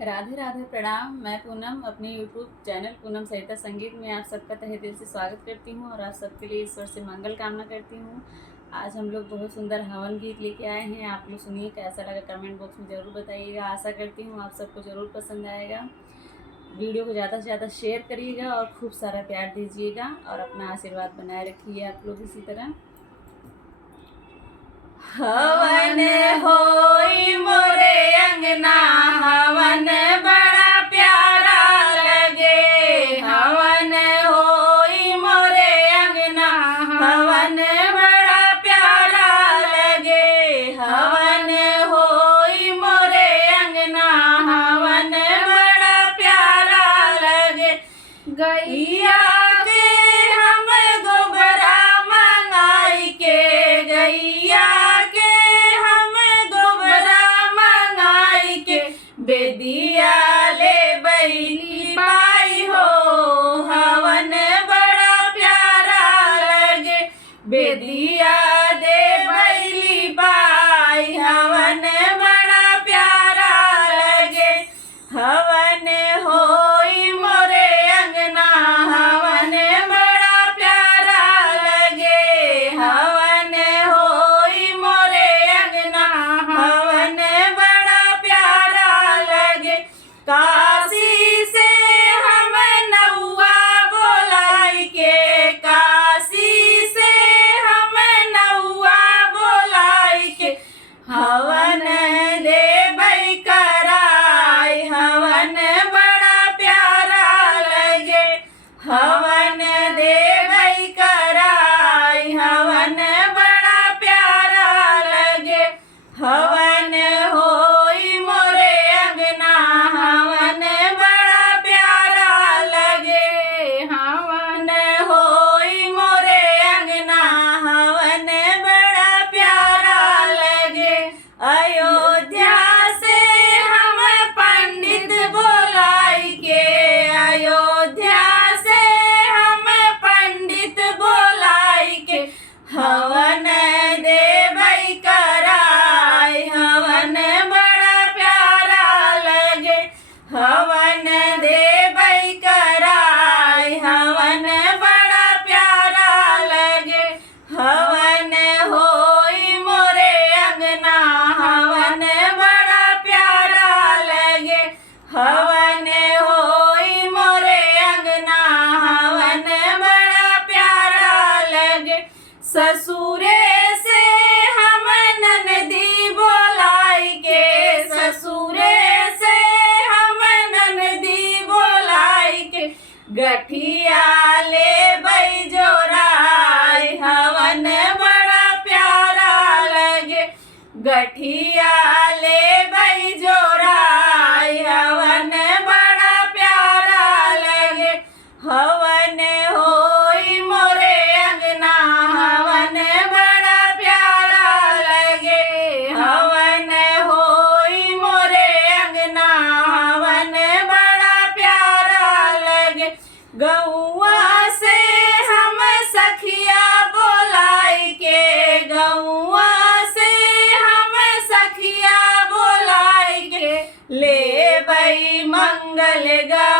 राधे राधे प्रणाम। मैं पूनम अपने यूट्यूब चैनल पूनम सहिता संगीत में आप सबका तहे दिल से स्वागत करती हूँ और आप सबके लिए ईश्वर से मंगल कामना करती हूँ। आज हम लोग बहुत सुंदर हवन गीत लेके आए हैं। आप लोग सुनिए, कैसा लगा कमेंट बॉक्स में ज़रूर बताइएगा। आशा करती हूँ आप सबको ज़रूर पसंद आएगा। वीडियो को ज़्यादा से ज़्यादा शेयर करिएगा और खूब सारा प्यार दीजिएगा और अपना आशीर्वाद बनाए रखिए आप लोग इसी तरह। हवन होई मोरे अंगना, हवन बड़ा प्यारा लगे। हवन होई मोरे अंगना, हवन बड़ा प्यारा लगे। हवन होई मोरे अंगना, हवन बड़ा प्यारा लगे। गैया के हम गोबरा मंगाई के, गैया बेदिया ले बैली पाई हो, हवन बड़ा प्यारा लगे। बेदिया दे बैली पाई, हवन बड़ा प्यारा लगे। हवन होई मोरे अंगना, हवन बड़ा प्यारा लगे। हवन होई मोरे अंगना, हवन काशी से हम नौआ बोलाई के, काशी से हम नौआ बोलाई के। हवन देबै कराई, हवन बड़ा प्यारा लगे। हवन देबै कराई, हवन बड़ा प्यारा लगे। हवन होई मोरे अंगना, हवन बड़ा प्यारा लगे। हवन होई मोरे अंगना, हवन बड़ा प्यारा लगे। अयोध्या से हम पंडित बोलाई के, अयोध्या से हम पंडित बोलाई के। हवन देबै कराई, हवन बड़ा प्यारा लगे। हवन देबै कराई, हवन बड़ा प्यारा लगे। हवन होई मोरे अंगना, हवन बड़ा प्यारा लगे। हवन होई मोरे अंगना, हवन बड़ा प्यारा लगे। ससुरे से हम ननदी बोलाई के, ससुरे से हम ननदी बोलाई के। गठिया ले बैजोराई, हवन बड़ा प्यारा लगे। गठिया ले बैजोराई, हवन बड़ा प्यारा लगे। हवन होई मोरे अंगना, हवन बड़ा प्यारा लगे। हवन होई मोरे अंगना, हवन बड़ा प्यारा लगे। गौआ से हम सखिया बोलाई के, गौआ से हम सखिया बोलाई के। ले मंगल गा